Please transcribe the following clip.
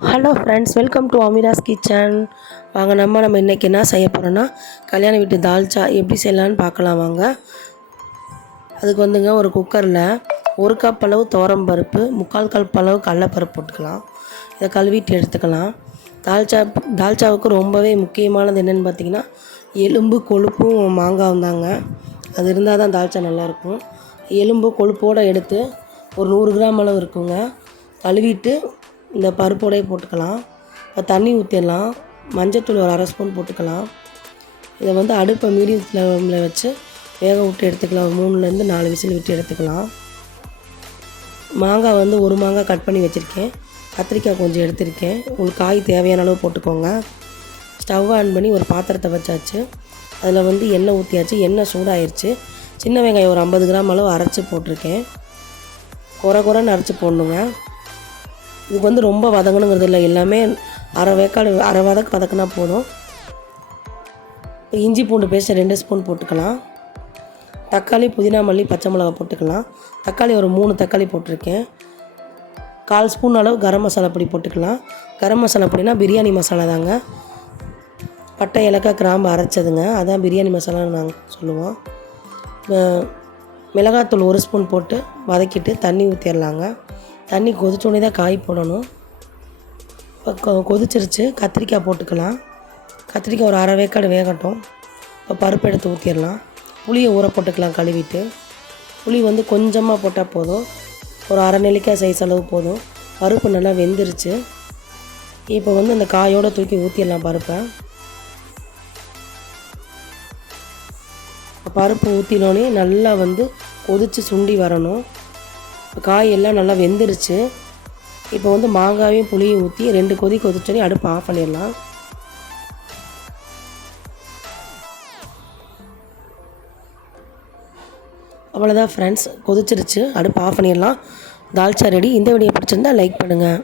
Hello friends, welcome to Ameera's kitchen. வாங்க நம்ம இன்றைக்கி என்ன செய்ய போகிறோன்னா கல்யாண வீட்டு தால்ச்சா எப்படி செய்யலான்னு பார்க்கலாம் வாங்க. அதுக்கு வந்துங்க ஒரு குக்கரில் 1 கப் அளவு பருப்பு, 3/4 கப் அளவு கடலைப்பருப்பு போட்டுக்கலாம். இதை கழுவிட்டு எடுத்துக்கலாம். தால்ச்சாவுக்கு ரொம்பவே முக்கியமானது என்னென்னு பார்த்தீங்கன்னா எலும்பு கொழுப்பும் மாங்காவும் தாங்க. அது இருந்தால் தான் தால்ச்சா நல்லாயிருக்கும். எலும்பு கொழுப்போடு எடுத்து ஒரு 100 கிராம் அளவு இருக்குங்க. கழுவிட்டு இந்த பருப்போடையே போட்டுக்கலாம். இப்போ தண்ணி ஊற்றிடலாம். மஞ்சத்தூள் ஒரு 1/2 ஸ்பூன் போட்டுக்கலாம். இதை வந்து அடுப்பை மீடியம் ஃப்ளேமில் வச்சு வேக விட்டு எடுத்துக்கலாம். 3லேருந்து 4 விசில் விட்டு எடுத்துக்கலாம். மாங்காய் வந்து ஒரு மாங்காய் கட் பண்ணி வச்சுருக்கேன். கத்திரிக்காய் கொஞ்சம் எடுத்திருக்கேன். உங்களுக்கு காய் தேவையான அளவு போட்டுக்கோங்க. ஸ்டவ் ஆன் பண்ணி ஒரு பாத்திரத்தை வச்சாச்சு. அதில் வந்து எண்ணெய் ஊற்றியாச்சு. எண்ணெய் சூடாயிருச்சு. சின்ன வெங்காயம் ஒரு 50 கிராம் அளவு அரைச்சி போட்டிருக்கேன். குறைன்னு அரைச்சி போடணுங்க. இதுக்கு வந்து ரொம்ப வதங்கணுங்கிறது இல்லை, எல்லாமே அரை வதக்குனா போதும். இஞ்சி பூண்டு பேஸ்ட் 2 ஸ்பூன் போட்டுக்கலாம். தக்காளி, புதினா, மல்லி, பச்சை மிளகா போட்டுக்கலாம். தக்காளி ஒரு 3 தக்காளி போட்டிருக்கேன். 1/4 ஸ்பூன் அளவு கரம் மசாலா பொடி போட்டுக்கலாம். கரம் மசாலா பொடினா பிரியாணி மசாலா தாங்க. பட்டை, ஏலக்காய், கிராம்பு அரைச்சதுங்க, அதான் பிரியாணி மசாலான்னு நாங்கள் சொல்லுவோம். மிளகாத்தூள் 1 ஸ்பூன் போட்டு வதக்கிட்டு தண்ணி ஊற்றிடலாங்க. தண்ணி கொதிச்சோடனே தான் காய் போடணும். இப்போ கொதிச்சிருச்சு. கத்திரிக்காய் போட்டுக்கலாம். கத்திரிக்காய் ஒரு 1/2 வேக்காடு வேகட்டும். இப்போ பருப்பு எடுத்து ஊற்றிடலாம். புளியை ஊற போட்டுக்கலாம் கழுவிட்டு. புளி வந்து கொஞ்சமாக போட்டால் போதும். ஒரு 1/2 நெல்லிக்காய் சைஸ் அளவு போதும். பருப்பு நல்லா வெந்துருச்சு. இப்போ வந்து இந்த காயோடு தூக்கி ஊற்றிடலாம் பருப்பை. பருப்பு ஊற்றினோடனே நல்லா வந்து கொதித்து சுண்டி வரணும். காய் எல்லாம் நல்லா வெந்துருச்சு. இப்போ வந்து மாங்காயும் புளியும் ஊற்றி 2 கொதி கொதிச்சோடனே அடுப்பு ஆஃப் பண்ணிடலாம். அவ்வளோதான் ஃப்ரெண்ட்ஸ், கொதிச்சிருச்சு. அடுப்பு ஆஃப் பண்ணிடலாம். தால்ச்சா ரெடி. இந்த வீடியோ பிடிச்சிருந்தா லைக் பண்ணுங்கள்.